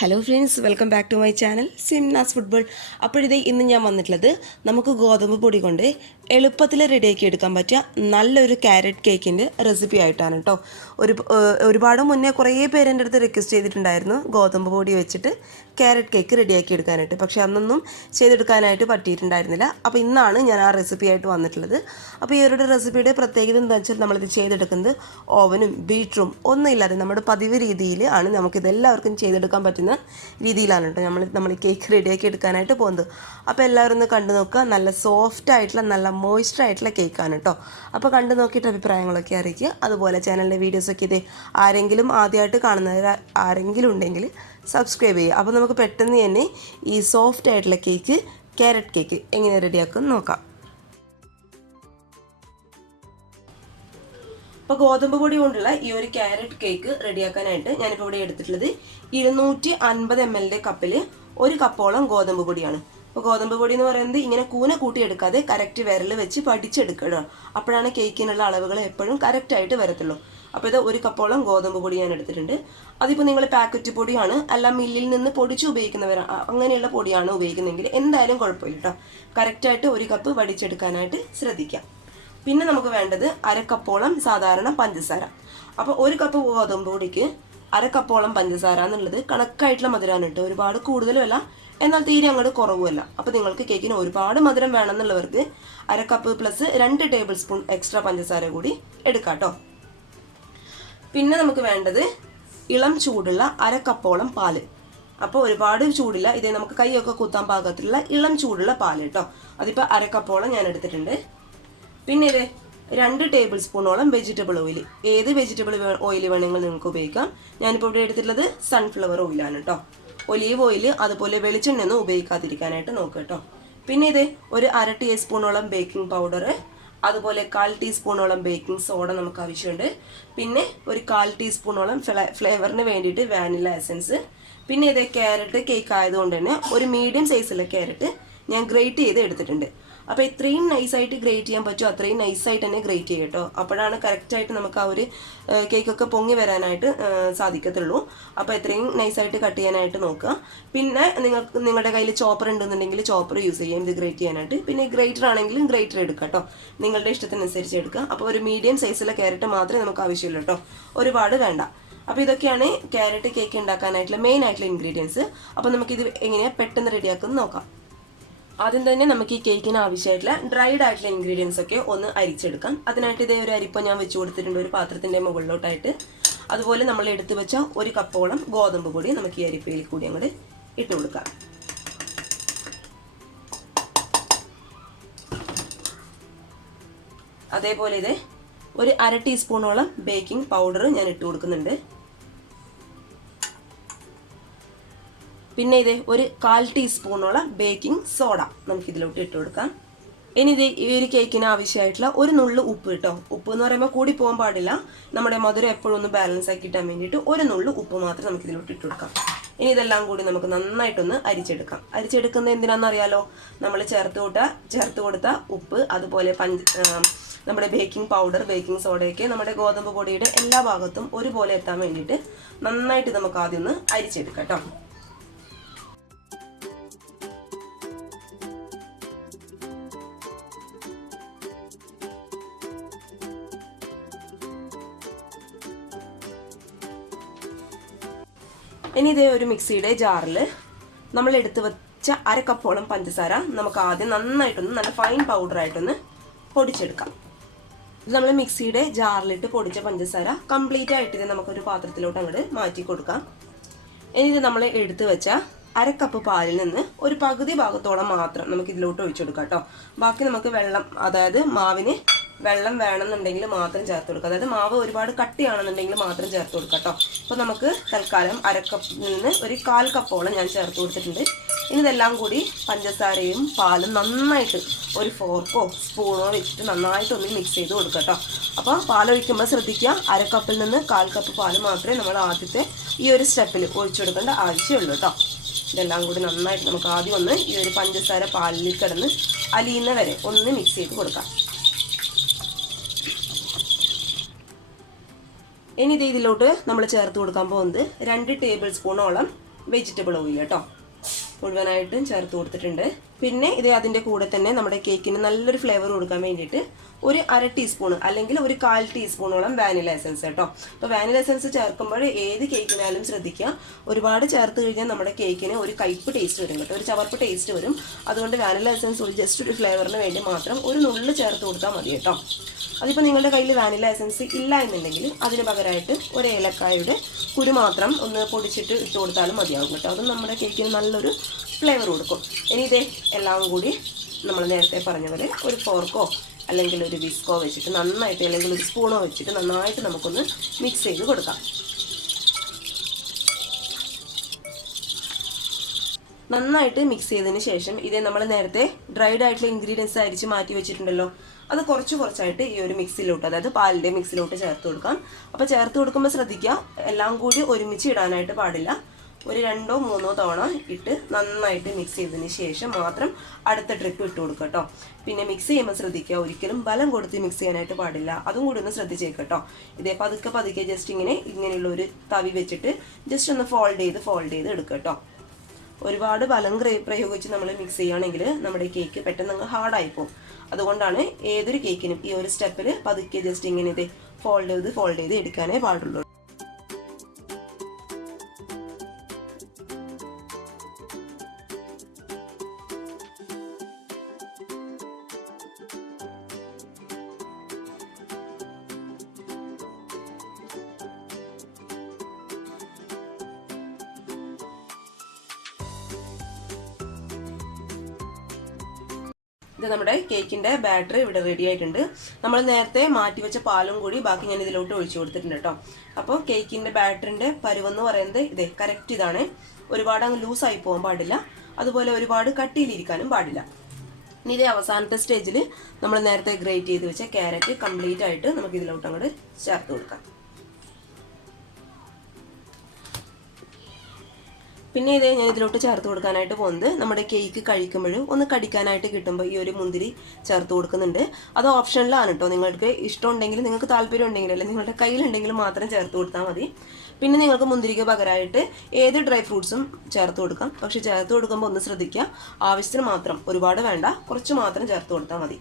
Hello friends, welcome back to my channel സിംനാസ് football. അപ്പോഴിതേ ഇന്ന് ഞാൻ വന്നിട്ടുള്ളത് നമുക്ക് ഗോതമ്പ് പൊടി കൊണ്ട് എളുപ്പത്തിൽ റെഡിയാക്കി എടുക്കാൻ പറ്റിയ നല്ലൊരു ക്യാരറ്റ് കേക്കിൻ്റെ റെസിപ്പി ആയിട്ടാണ് കേട്ടോ. ഒരുപാട് മുന്നേ കുറേ പേര് എൻ്റെ അടുത്ത് റിക്വസ്റ്റ് ചെയ്തിട്ടുണ്ടായിരുന്നു ഗോതമ്പ് പൊടി വെച്ചിട്ട് ക്യാരറ്റ് കേക്ക് റെഡിയാക്കി എടുക്കാനായിട്ട്. പക്ഷേ അന്നൊന്നും ചെയ്തെടുക്കാനായിട്ട് പറ്റിയിട്ടുണ്ടായിരുന്നില്ല. അപ്പോൾ ഇന്നാണ് ഞാൻ ആ റെസിപ്പി ആയിട്ട് വന്നിട്ടുള്ളത്. അപ്പോൾ ഈ ഒരു റെസിപ്പിയുടെ പ്രത്യേകത എന്താ വെച്ചാൽ നമ്മളിത് ചെയ്തെടുക്കുന്നത് ഓവനും ബീറ്ററും ഒന്നും ഇല്ലാതെ നമ്മുടെ പതിവ് രീതിയിൽ ആണ് നമുക്കിതെല്ലാവർക്കും ചെയ്തെടുക്കാൻ പറ്റുന്ന രീതിയിലാണ് കേട്ടോ നമ്മൾ ഈ കേക്ക് റെഡിയാക്കി എടുക്കാനായിട്ട് പോകുന്നത്. അപ്പോൾ എല്ലാവരും ഒന്ന് കണ്ടു നോക്കുക. നല്ല സോഫ്റ്റ് ആയിട്ടുള്ള നല്ല മോയ്സ്ചർ ആയിട്ടുള്ള കേക്കാണ് കേട്ടോ. അപ്പോൾ കണ്ടു നോക്കിയിട്ട് അഭിപ്രായങ്ങളൊക്കെ അറിയിക്കുക. അതുപോലെ ചാനലിൻ്റെ വീഡിയോസൊക്കെ ഇത് ആരെങ്കിലും ആദ്യമായിട്ട് കാണുന്നവർ ആരെങ്കിലും ഉണ്ടെങ്കിൽ സബ്സ്ക്രൈബ് ചെയ്യുക. അപ്പോൾ നമുക്ക് പെട്ടെന്ന് തന്നെ ഈ സോഫ്റ്റ് ആയിട്ടുള്ള കേക്ക് ക്യാരറ്റ് കേക്ക് എങ്ങനെ റെഡിയാക്കും നോക്കാം. അപ്പോൾ ഗോതമ്പ് പൊടി കൊണ്ടുള്ള ഈ ഒരു ക്യാരറ്റ് കേക്ക് റെഡിയാക്കാനായിട്ട് ഞാനിപ്പോൾ ഇവിടെ എടുത്തിട്ടുള്ളത് 250 ml കപ്പിൽ 1 കപ്പോളം ഗോതമ്പ് പൊടിയാണ്. അപ്പോൾ ഗോതമ്പ് പൊടി എന്ന് പറയുന്നത് ഇങ്ങനെ കൂന കൂട്ടിയെടുക്കാതെ കറക്റ്റ് വിരൽ വെച്ച് പഠിച്ചെടുക്കണം. അപ്പോഴാണ് കേക്കിനുള്ള അളവുകൾ എപ്പോഴും കറക്റ്റായിട്ട് വരത്തുള്ളൂ. അപ്പോൾ ഇത് 1 കപ്പോളം ഗോതമ്പ് പൊടി ഞാൻ എടുത്തിട്ടുണ്ട്. അതിപ്പോൾ നിങ്ങൾ പാക്കറ്റ് പൊടിയാണ് അല്ല മില്ലിൽ നിന്ന് പൊടിച്ച് ഉപയോഗിക്കുന്നവർ അങ്ങനെയുള്ള പൊടിയാണ് ഉപയോഗിക്കുന്നതെങ്കിൽ എന്തായാലും കുഴപ്പമില്ല കേട്ടോ. കറക്റ്റായിട്ട് 1 കപ്പ് വടിച്ചെടുക്കാനായിട്ട് ശ്രദ്ധിക്കാം. പിന്നെ നമുക്ക് വേണ്ടത് 1/2 കപ്പോളം സാധാരണ പഞ്ചസാര. അപ്പോൾ 1 കപ്പ് ഗോതമ്പ് പൊടിക്ക് 1/2 കപ്പോളം പഞ്ചസാര എന്നുള്ളത് കണക്കായിട്ടുള്ള മധുരമാണ് കേട്ടോ. ഒരുപാട് കൂടുതലുമല്ല എന്നാൽ തീരെ അങ്ങോട്ട് കുറവുമല്ല. അപ്പോൾ നിങ്ങൾക്ക് കേക്കിന് ഒരുപാട് മധുരം വേണമെന്നുള്ളവർക്ക് 1/2 cup plus 2 table spoon extra പഞ്ചസാര കൂടി എടുക്കാം കേട്ടോ. പിന്നെ നമുക്ക് വേണ്ടത് ഇളം ചൂടുള്ള 1/2 കപ്പോളം പാല്. അപ്പോൾ ഒരുപാട് ചൂടില്ല, ഇതേ നമുക്ക് കൈയൊക്കെ കുത്താൻ പാകത്തിലുള്ള ഇളം ചൂടുള്ള പാല് കേട്ടോ. അതിപ്പോൾ 1/2 കപ്പോളം ഞാൻ എടുത്തിട്ടുണ്ട്. പിന്നെ ഇത് 2 ടേബിൾ സ്പൂണോളം വെജിറ്റബിൾ ഓയിൽ. ഏത് വെജിറ്റബിൾ ഓയിൽ വേണമെങ്കിൽ നിങ്ങൾക്ക് ഉപയോഗിക്കാം. ഞാനിപ്പോൾ ഇവിടെ എടുത്തിട്ടുള്ളത് സൺഫ്ലവർ ഓയിലാണ് കേട്ടോ. ഒലീവ് ഓയിൽ അതുപോലെ വെളിച്ചെണ്ണയൊന്നും ഉപയോഗിക്കാതിരിക്കാനായിട്ട് നോക്കുക കേട്ടോ. പിന്നെ ഇത് ഒരു 1/2 ടീസ്പൂണോളം ബേക്കിംഗ് പൗഡർ, അതുപോലെ 1/4 ടീസ്പൂണോളം ബേക്കിംഗ് സോഡ നമുക്ക് ആവശ്യമുണ്ട്. പിന്നെ ഒരു 1/4 ടീസ്പൂണോളം ഫ്ലേവറിന് വേണ്ടിയിട്ട് വാനില എസൻസ്. പിന്നെ ഇത് ക്യാരറ്റ് കേക്ക് ആയതുകൊണ്ട് തന്നെ ഒരു മീഡിയം സൈസുള്ള ക്യാരറ്റ് ഞാൻ ഗ്രേറ്റ് ചെയ്ത് എടുത്തിട്ടുണ്ട്. അപ്പോൾ ഇത്രയും നൈസായിട്ട് ഗ്രേറ്റ് ചെയ്യാൻ പറ്റുമോ അത്രയും നൈസായിട്ട് തന്നെ ഗ്രേറ്റ് ചെയ്യുക കേട്ടോ. അപ്പോഴാണ് കറക്റ്റായിട്ട് നമുക്ക് ആ ഒരു കേക്കൊക്കെ പൊങ്ങി വരാനായിട്ട് സാധിക്കത്തുള്ളൂ. അപ്പോൾ എത്രയും നൈസായിട്ട് കട്ട് ചെയ്യാനായിട്ട് നോക്കുക. പിന്നെ നിങ്ങളുടെ കയ്യിൽ ചോപ്പർ ഉണ്ടെന്നുണ്ടെങ്കിൽ ചോപ്പർ യൂസ് ചെയ്യാം ഇത് ഗ്രേറ്റ് ചെയ്യാനായിട്ട്. പിന്നെ ഗ്രേറ്റർ ആണെങ്കിലും ഗ്രേറ്റർ എടുക്കുക കേട്ടോ, നിങ്ങളുടെ ഇഷ്ടത്തിനനുസരിച്ച് എടുക്കുക. അപ്പോൾ ഒരു മീഡിയം സൈസിലെ ക്യാരറ്റ് മാത്രമേ നമുക്ക് ആവശ്യമുള്ളൂ കേട്ടോ, ഒരുപാട് വേണ്ട. അപ്പോൾ ഇതൊക്കെയാണ് ക്യാരറ്റ് കേക്ക് ഉണ്ടാക്കാനായിട്ടുള്ള മെയിൻ ആയിട്ടുള്ള ഇൻഗ്രീഡിയൻസ്. അപ്പോൾ നമുക്കിത് എങ്ങനെയാണ് പെട്ടെന്ന് റെഡിയാക്കുന്നത് നോക്കാം. ആദ്യം തന്നെ നമുക്ക് ഈ കേക്കിന് ആവശ്യമായിട്ടുള്ള ഡ്രൈഡ് ആയിട്ടുള്ള ഇൻഗ്രീഡിയൻസ് ഒക്കെ ഒന്ന് അരിച്ചെടുക്കാം. അതിനായിട്ട് ഇതേ ഒരു അരിപ്പ ഞാൻ വെച്ച് കൊടുത്തിട്ടുണ്ട് ഒരു പാത്രത്തിൻ്റെ മുകളിലോട്ടായിട്ട്. അതുപോലെ നമ്മൾ എടുത്തു വെച്ച 1 കപ്പോളം ഗോതമ്പ് പൊടി നമുക്ക് ഈ അരിപ്പയിൽ കൂടി അങ്ങോട്ട് ഇട്ട് കൊടുക്കാം. അതേപോലെ ഇത് ഒരു 1/2 ടീസ്പൂണോളം ബേക്കിംഗ് പൗഡർ ഞാൻ ഇട്ട് കൊടുക്കുന്നുണ്ട്. പിന്നെ ഇത് ഒരു 1/4 ടീസ്പൂണോളം ബേക്കിംഗ് സോഡ നമുക്കിതിലോട്ട് ഇട്ട് കൊടുക്കാം. ഇനി ഇത് ഈ ഒരു കേക്കിന് ആവശ്യമായിട്ടുള്ള ഒരു നുള്ളു ഉപ്പ് കേട്ടോ. ഉപ്പ് എന്ന് പറയുമ്പോൾ കൂടി പോകാൻ പാടില്ല, നമ്മുടെ മധുരം എപ്പോഴും ഒന്ന് ബാലൻസ് ആക്കി കിട്ടാൻ വേണ്ടിയിട്ട് ഒരു നുള്ളു ഉപ്പ് മാത്രം നമുക്കിതിലോട്ട് ഇട്ട് കൊടുക്കാം. ഇനി ഇതെല്ലാം കൂടി നമുക്ക് നന്നായിട്ടൊന്ന് അരിച്ചെടുക്കാം. അരിച്ചെടുക്കുന്നത് എന്തിനാണെന്നറിയാലോ, നമ്മൾ ചേർത്ത് കൊടുത്ത ഉപ്പ് അതുപോലെ നമ്മുടെ ബേക്കിംഗ് പൗഡർ ബേക്കിംഗ് സോഡയൊക്കെ നമ്മുടെ ഗോതമ്പ് പൊടിയുടെ എല്ലാ ഭാഗത്തും ഒരുപോലെ എത്താൻ വേണ്ടിയിട്ട് നന്നായിട്ട് നമുക്ക് ആദ്യം ഒന്ന് അരിച്ചെടുക്കാം കേട്ടോ. ഇനി ഇതേ ഒരു മിക്സിയുടെ ജാറിൽ നമ്മൾ എടുത്തു വെച്ച 1/2 കപ്പോളം പഞ്ചസാര നമുക്ക് ആദ്യം നന്നായിട്ടൊന്ന് നല്ല ഫൈൻ പൗഡറായിട്ടൊന്ന് പൊടിച്ചെടുക്കാം. ഇത് നമ്മൾ മിക്സിയുടെ ജാറിലിട്ട് പൊടിച്ച പഞ്ചസാര കംപ്ലീറ്റ് ആയിട്ട് ഇത് നമുക്കൊരു പാത്രത്തിലോട്ട് അങ്ങോട്ട് മാറ്റി കൊടുക്കാം. ഇനി ഇത് നമ്മൾ എടുത്തു വെച്ച 1/2 കപ്പ് പാലിൽ നിന്ന് ഒരു പകുതി ഭാഗത്തോളം മാത്രം നമുക്ക് ഇതിലോട്ട് ഒഴിച്ചു കൊടുക്കാം കേട്ടോ. ബാക്കി നമുക്ക് വെള്ളം, അതായത് മാവിന് വെള്ളം വേണമെന്നുണ്ടെങ്കിൽ മാത്രം ചേർത്ത് കൊടുക്കുക. അതായത് മാവ് ഒരുപാട് കട്ടിയാണെന്നുണ്ടെങ്കിൽ മാത്രം ചേർത്ത് കൊടുക്കുക കേട്ടോ. അപ്പോൾ നമുക്ക് തൽക്കാലം 1/2 കപ്പിൽ നിന്ന് ഒരു 1/4 കപ്പോളം ഞാൻ ചേർത്ത് കൊടുത്തിട്ടുണ്ട്. ഇനി ഇതെല്ലാം കൂടി പഞ്ചസാരയും പാലും നന്നായിട്ട് ഒരു ഫോർക്കോ സ്പൂണോ വെച്ചിട്ട് നന്നായിട്ടൊന്ന് മിക്സ് ചെയ്ത് കൊടുക്കുക കേട്ടോ. അപ്പോൾ പാലൊഴിക്കുമ്പോൾ ശ്രദ്ധിക്കുക, 1/2 കപ്പിൽ നിന്ന് 1/4 കപ്പ് പാല് മാത്രമേ നമ്മൾ ആദ്യത്തെ ഈ ഒരു സ്റ്റെപ്പിൽ ഒഴിച്ചു കൊടുക്കേണ്ട ആവശ്യമുള്ളൂ കേട്ടോ. ഇതെല്ലാം കൂടി നന്നായിട്ട് നമുക്ക് ആദ്യം ഒന്ന് ഈ ഒരു പഞ്ചസാര പാലിൽ കിടന്ന് അലിയുന്ന വരെ ഒന്ന് മിക്സ് ചെയ്ത് കൊടുക്കാം. ഇനി ഇതിലോട്ട് നമ്മൾ ചേർത്ത് കൊടുക്കാൻ പോകുന്നത് 2 ടേബിൾ സ്പൂണോളം വെജിറ്റബിൾ ഓയിൽ കേട്ടോ, മുഴുവനായിട്ടും ചേർത്ത് കൊടുത്തിട്ടുണ്ട്. പിന്നെ ഇത് അതിൻ്റെ കൂടെ തന്നെ നമ്മുടെ കേക്കിന് നല്ലൊരു ഫ്ലേവർ കൊടുക്കാൻ വേണ്ടിയിട്ട് ഒരു 1/2 ടീസ്പൂൺ അല്ലെങ്കിൽ ഒരു 1/4 ടീസ്പൂണോളം വാനില എസൻസ് കേട്ടോ. അപ്പോൾ വാനില എസൻസ് ചേർക്കുമ്പോൾ ഏത് കേക്കിനാലും ശ്രദ്ധിക്കുക, ഒരുപാട് ചേർത്ത് കഴിഞ്ഞാൽ നമ്മുടെ കേക്കിന് ഒരു കയ്പ്പ് ടേസ്റ്റ് വരും കേട്ടോ, ഒരു ചവർപ്പ് ടേസ്റ്റ് വരും. അതുകൊണ്ട് വാനില എസൻസ് ഒരു ജസ്റ്റ് ഒരു ഫ്ലേവറിന് വേണ്ടി മാത്രം ഒരു നുള്ള് ചേർത്ത് കൊടുത്താൽ മതി കേട്ടോ. അതിപ്പോൾ നിങ്ങളുടെ കയ്യിൽ വാനില എസൻസ് ഇല്ല എന്നുണ്ടെങ്കിൽ അതിന് പകരമായിട്ട് ഒരു ഏലക്കായുടെ കുരു മാത്രം ഒന്ന് പൊടിച്ചിട്ട് ഇട്ട് കൊടുത്താലും മതിയാകും കേട്ടോ. അതും നമ്മുടെ കേക്കിന് നല്ലൊരു ഫ്ലേവർ കൊടുക്കും. ഇനി ഇതേ എല്ലാം കൂടി നമ്മൾ നേരത്തെ പറഞ്ഞ പോലെ ഒരു ഫോർക്കോ അല്ലെങ്കിൽ ഒരു വിസ്കോ വെച്ചിട്ട് നന്നായിട്ട്, അല്ലെങ്കിൽ ഒരു സ്പൂണോ വെച്ചിട്ട് നന്നായിട്ട് നമുക്കൊന്ന് മിക്സ് ചെയ്ത് കൊടുക്കാം. നന്നായിട്ട് മിക്സ് ചെയ്തതിന് ശേഷം ഇതേ നമ്മൾ നേരത്തെ ഡ്രൈഡ് ആയിട്ടുള്ള ഇൻഗ്രീഡിയൻസ് അരിച്ച് മാറ്റി വെച്ചിട്ടുണ്ടല്ലോ, അത് കുറച്ചായിട്ട് ഈ ഒരു മിക്സിലോട്ട്, അതായത് പാലിൻ്റെ മിക്സിലോട്ട് ചേർത്ത് കൊടുക്കാം. അപ്പോൾ ചേർത്ത് കൊടുക്കുമ്പോൾ ശ്രദ്ധിക്കുക, എല്ലാം കൂടി ഒരുമിച്ച് ഇടാനായിട്ട് പാടില്ല. ഒരു 2 or 3 തവണ ഇട്ട് നന്നായിട്ട് മിക്സ് ചെയ്തതിന് ശേഷം മാത്രം അടുത്ത ട്രിപ്പ് ഇട്ട് കൊടുക്കുക കേട്ടോ. പിന്നെ മിക്സ് ചെയ്യുമ്പോൾ ശ്രദ്ധിക്കുക, ഒരിക്കലും ബലം കൊടുത്ത് മിക്സ് ചെയ്യാനായിട്ട് പാടില്ല. അതും കൂടി ഒന്ന് ശ്രദ്ധിച്ചേക്കുക കേട്ടോ. ഇതേ പതുക്കെ ജസ്റ്റ് ഇങ്ങനെയുള്ള ഒരു തവി വെച്ചിട്ട് ജസ്റ്റ് ഒന്ന് ഫോൾഡ് ചെയ്ത് എടുക്കുക കേട്ടോ. ഒരുപാട് ബലം പ്രയോഗിച്ച് നമ്മൾ മിക്സ് ചെയ്യുകയാണെങ്കിൽ നമ്മുടെ കേക്ക് പെട്ടെന്ന് ഹാർഡായി പോകും. അതുകൊണ്ടാണ് ഏതൊരു കേക്കിനും ഈ ഒരു സ്റ്റെപ്പിൽ പതുക്കെ ജസ്റ്റ് ഇങ്ങനെ ഫോൾഡ് ചെയ്ത് എടുക്കാനേ പാടുള്ളൂ. ഇത് നമ്മുടെ കേക്കിൻ്റെ ബാറ്റർ ഇവിടെ റെഡി ആയിട്ടുണ്ട്. നമ്മൾ നേരത്തെ മാറ്റി വെച്ച പാലും കൂടി ബാക്കി ഞാൻ ഇതിലോട്ട് ഒഴിച്ചു കൊടുത്തിട്ടുണ്ട് കേട്ടോ. അപ്പോൾ കേക്കിൻ്റെ ബാറ്ററിൻ്റെ പരുവെന്ന് പറയുന്നത് ഇതേ കറക്റ്റ് ഇതാണ്. ഒരുപാട് അങ്ങ് ലൂസായി പോകാൻ പാടില്ല, അതുപോലെ ഒരുപാട് കട്ടിയിലിരിക്കാനും പാടില്ല. ഇനി ഇതേ അവസാനത്തെ സ്റ്റേജിൽ നമ്മൾ നേരത്തെ ഗ്രേറ്റ് ചെയ്ത് വെച്ച ക്യാരറ്റ് കംപ്ലീറ്റ് ആയിട്ട് നമുക്ക് ഇതിലോട്ട് അങ്ങോട്ട് ചേർത്ത് കൊടുക്കാം. പിന്നെ ഇതേ ഞാൻ ഇതിലോട്ട് ചേർത്ത് കൊടുക്കാനായിട്ട് പോകുന്നത് നമ്മുടെ കേക്ക് കഴിക്കുമ്പോഴും ഒന്ന് കടിക്കാനായിട്ട് കിട്ടുമ്പോൾ ഈ ഒരു മുന്തിരി ചേർത്ത് കൊടുക്കുന്നുണ്ട്. അത് ഓപ്ഷനിലാണ് കേട്ടോ. നിങ്ങൾക്ക് ഇഷ്ടമുണ്ടെങ്കിൽ, നിങ്ങൾക്ക് താല്പര്യം ഉണ്ടെങ്കിൽ, അല്ലെങ്കിൽ നിങ്ങളുടെ കയ്യിലുണ്ടെങ്കിൽ മാത്രം ചേർത്ത് കൊടുത്താൽ മതി. പിന്നെ നിങ്ങൾക്ക് മുന്തിരിക്ക് പകരമായിട്ട് ഏത് ഡ്രൈ ഫ്രൂട്ട്സും ചേർത്ത് കൊടുക്കാം. പക്ഷെ ചേർത്ത് കൊടുക്കുമ്പോൾ ഒന്ന് ശ്രദ്ധിക്കുക, ആവശ്യത്തിന് മാത്രം, ഒരുപാട് വേണ്ട, കുറച്ച് മാത്രം ചേർത്ത് കൊടുത്താൽ മതി.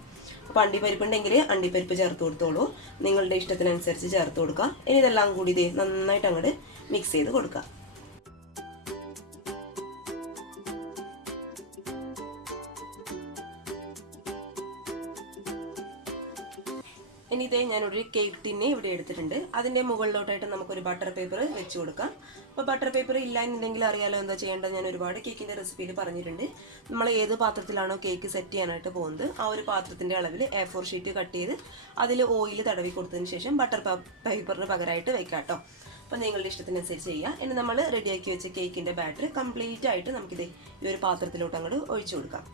അപ്പോൾ അണ്ടിപ്പരിപ്പ് ഉണ്ടെങ്കിൽ അണ്ടിപ്പരിപ്പ് ചേർത്ത് കൊടുത്തോളൂ, നിങ്ങളുടെ ഇഷ്ടത്തിനനുസരിച്ച് ചേർത്ത് കൊടുക്കുക. ഇനി ഇതെല്ലാം കൂടി ഇതേ നന്നായിട്ട് അങ്ങോട്ട് മിക്സ് ചെയ്ത് കൊടുക്കുക. ഇനി ഇതേ ഞാനൊരു കേക്ക് ടിന്നെ ഇവിടെ എടുത്തിട്ടുണ്ട്. അതിൻ്റെ മുകളിലോട്ടായിട്ട് നമുക്കൊരു ബട്ടർ പേപ്പർ വെച്ച് കൊടുക്കാം. അപ്പോൾ ബട്ടർ പേപ്പർ ഇല്ല എന്നുണ്ടെങ്കിൽ അറിയാലോ എന്താ ചെയ്യേണ്ടത്. ഞാൻ ഒരുപാട് കേക്കിൻ്റെ റെസിപ്പിയിൽ പറഞ്ഞിട്ടുണ്ട്. നമ്മൾ ഏത് പാത്രത്തിലാണോ കേക്ക് സെറ്റ് ചെയ്യാനായിട്ട് പോകുന്നത് ആ ഒരു പാത്രത്തിൻ്റെ അളവിൽ A4 ഷീറ്റ് കട്ട് ചെയ്ത് അതിൽ ഓയിൽ തടവി കൊടുത്തതിന് ശേഷം ബട്ടർ പേപ്പറിന് പകരമായിട്ട് വെക്കാം കേട്ടോ. അപ്പോൾ നിങ്ങളുടെ ഇഷ്ടത്തിനനുസരിച്ച് ചെയ്യുക. ഇനി നമ്മൾ റെഡിയാക്കി വെച്ച കേക്കിൻ്റെ ബാറ്റർ കംപ്ലീറ്റ് ആയിട്ട് നമുക്കിത് ഈ ഒരു പാത്രത്തിലോട്ട് അങ്ങോട്ട് ഒഴിച്ചു കൊടുക്കാം.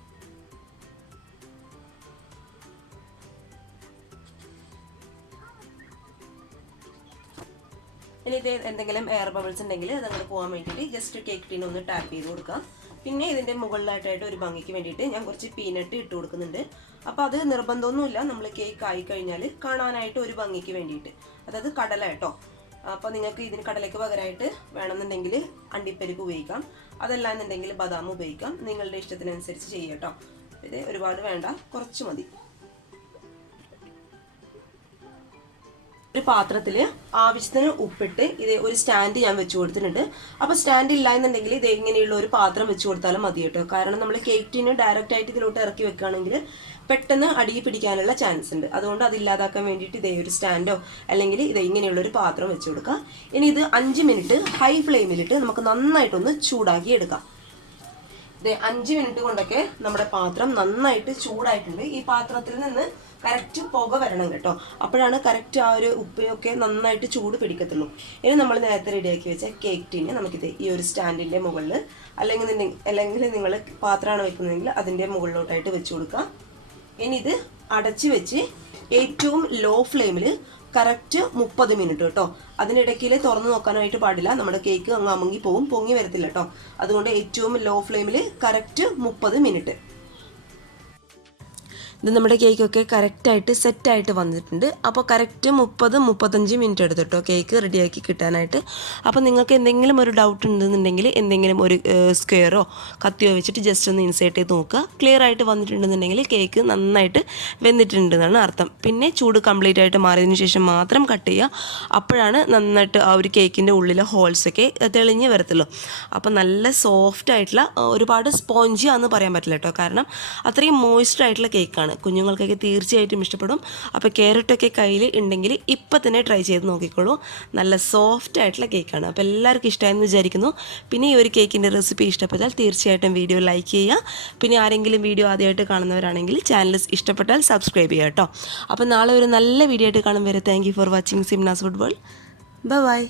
ഇനി ഇത് എന്തെങ്കിലും എയർ ബബിൾസ് ഉണ്ടെങ്കിൽ അതങ്ങോട്ട് പോകാൻ വേണ്ടിയിട്ട് ജസ്റ്റ് കേക്ക് ടീൻ ഒന്ന് ടാപ്പ് ചെയ്ത് കൊടുക്കാം. പിന്നെ ഇതിൻ്റെ മുകളിലായിട്ടായിട്ട് ഒരു ഭംഗിക്ക് വേണ്ടിയിട്ട് ഞാൻ കുറച്ച് പീനട്ട് ഇട്ട് കൊടുക്കുന്നുണ്ട്. അപ്പോൾ അത് നിർബന്ധമൊന്നുമില്ല, നമ്മൾ കേക്ക് ആയി കഴിഞ്ഞാൽ കാണാനായിട്ട് ഒരു ഭംഗിക്ക് വേണ്ടിയിട്ട്, അതായത് കടല കേട്ടോ. അപ്പോൾ നിങ്ങൾക്ക് ഇതിന് കടലയ്ക്ക് പകരമായിട്ട് വേണമെന്നുണ്ടെങ്കിൽ അണ്ടിപ്പരിപ്പ് ഉപയോഗിക്കാം, അതല്ല എന്നുണ്ടെങ്കിൽ ബദാം ഉപയോഗിക്കാം. നിങ്ങളുടെ ഇഷ്ടത്തിനനുസരിച്ച് ചെയ്യുക കേട്ടോ. ഇത് ഒരുപാട് വേണ്ട, കുറച്ച് മതി. ഒരു പാത്രത്തിൽ ആവശ്യത്തിന് ഉപ്പിട്ട് ഇത് ഒരു സ്റ്റാൻഡ് ഞാൻ വെച്ച് കൊടുത്തിട്ടുണ്ട്. അപ്പോൾ സ്റ്റാൻഡ് ഇല്ല എന്നുണ്ടെങ്കിൽ ഇത് ഇങ്ങനെയുള്ള ഒരു പാത്രം വെച്ച് കൊടുത്താലും മതി കേട്ടോ. കാരണം നമ്മൾ കേക്ക് ടീന് ഡയറക്റ്റ് ആയിട്ട് ഇതിലോട്ട് ഇറക്കി വെക്കുകയാണെങ്കിൽ പെട്ടെന്ന് അടിയിൽ പിടിക്കാനുള്ള ചാൻസ് ഉണ്ട്. അതുകൊണ്ട് അതില്ലാതാക്കാൻ വേണ്ടിയിട്ട് ഇതേ ഒരു സ്റ്റാൻഡോ അല്ലെങ്കിൽ ഇത് ഇങ്ങനെയുള്ള ഒരു പാത്രം വെച്ച് കൊടുക്കുക. ഇനി ഇത് 5 മിനിറ്റ് ഹൈ ഫ്ലെയിമിലിട്ട് നമുക്ക് നന്നായിട്ടൊന്ന് ചൂടാക്കി എടുക്കാം. ഇത് 5 മിനിറ്റ് കൊണ്ടൊക്കെ നമ്മുടെ പാത്രം നന്നായിട്ട് ചൂടായിട്ടുണ്ട്. ഈ പാത്രത്തിൽ നിന്ന് കറക്റ്റ് പുക വരണം കേട്ടോ. അപ്പോഴാണ് കറക്റ്റ് ആ ഒരു ഉപ്പയൊക്കെ നന്നായിട്ട് ചൂട് പിടിക്കത്തുള്ളൂ. ഇനി നമ്മൾ നേരത്തെ റെഡിയാക്കി വെച്ച കേക്ക് ടീന് നമുക്കിത് ഈ ഒരു സ്റ്റാൻഡിൻ്റെ മുകളിൽ അല്ലെങ്കിൽ നിങ്ങൾ പാത്രമാണ് വെക്കുന്നതെങ്കിൽ അതിൻ്റെ മുകളിലോട്ടായിട്ട് വെച്ച് കൊടുക്കാം. ഇനി ഇത് അടച്ച് വെച്ച് ഏറ്റവും ലോ ഫ്ലെയിമിൽ കറക്റ്റ് 30 മിനിറ്റ് കേട്ടോ. അതിനിടയ്ക്ക് തുറന്നു നോക്കാനായിട്ട് പാടില്ല, നമ്മുടെ കേക്ക് അങ്ങ് അമുങ്ങി പോവും, പൊങ്ങി വരത്തില്ല കേട്ടോ. അതുകൊണ്ട് ഏറ്റവും ലോ ഫ്ലെയിമിൽ കറക്റ്റ് 30 മിനിറ്റ്. ഇത് നമ്മുടെ കേക്കൊക്കെ കറക്റ്റായിട്ട് സെറ്റായിട്ട് വന്നിട്ടുണ്ട്. അപ്പോൾ കറക്റ്റ് 30-35 മിനിറ്റ് എടുത്തിട്ടോ കേക്ക് റെഡിയാക്കി കിട്ടാനായിട്ട്. അപ്പോൾ നിങ്ങൾക്ക് എന്തെങ്കിലും ഒരു ഡൗട്ട് ഉണ്ടെന്നുണ്ടെങ്കിൽ എന്തെങ്കിലും ഒരു സ്ക്വയറോ കത്തിയോ വെച്ചിട്ട് ജസ്റ്റ് ഒന്ന് ഇൻസേർട്ട് ചെയ്ത് നോക്കുക. ക്ലിയർ ആയിട്ട് വന്നിട്ടുണ്ടെന്നുണ്ടെങ്കിൽ കേക്ക് നന്നായിട്ട് വെന്തിട്ടുണ്ടെന്നാണ് അർത്ഥം. പിന്നെ ചൂട് കംപ്ലീറ്റ് ആയിട്ട് മാറിയതിന് ശേഷം മാത്രം കട്ട് ചെയ്യുക. അപ്പോഴാണ് നന്നായിട്ട് ആ ഒരു കേക്കിൻ്റെ ഉള്ളിലെ ഹോൾസൊക്കെ തെളിഞ്ഞ് വരത്തുള്ളൂ. അപ്പോൾ നല്ല സോഫ്റ്റ് ആയിട്ടുള്ള, ഒരുപാട് സ്പോഞ്ചി ആണെന്ന് പറയാൻ പറ്റില്ല കേട്ടോ, കാരണം അത്രയും മോയ്സ്ചർ ആയിട്ടുള്ള കേക്കാണ്. കുഞ്ഞുങ്ങൾക്കൊക്കെ തീർച്ചയായിട്ടും ഇഷ്ടപ്പെടും. അപ്പോൾ ക്യാരറ്റൊക്കെ കയ്യിൽ ഉണ്ടെങ്കിൽ ഇപ്പം തന്നെ ട്രൈ ചെയ്ത് നോക്കിക്കോളൂ. നല്ല സോഫ്റ്റ് ആയിട്ടുള്ള കേക്കാണ്. അപ്പോൾ എല്ലാവർക്കും ഇഷ്ടമായെന്ന് വിചാരിക്കുന്നു. പിന്നെ ഈ ഒരു കേക്കിൻ്റെ റെസിപ്പി ഇഷ്ടപ്പെട്ടാൽ തീർച്ചയായിട്ടും വീഡിയോ ലൈക്ക് ചെയ്യുക. പിന്നെ ആരെങ്കിലും വീഡിയോ ആദ്യമായിട്ട് കാണുന്നവരാണെങ്കിൽ ചാനൽ ഇഷ്ടപ്പെട്ടാൽ സബ്സ്ക്രൈബ് ചെയ്യുക കേട്ടോ. അപ്പോൾ നാളെ ഒരു നല്ല വീഡിയോ ആയിട്ട് കാണും വരെ thank you for watching Simnas food world. By.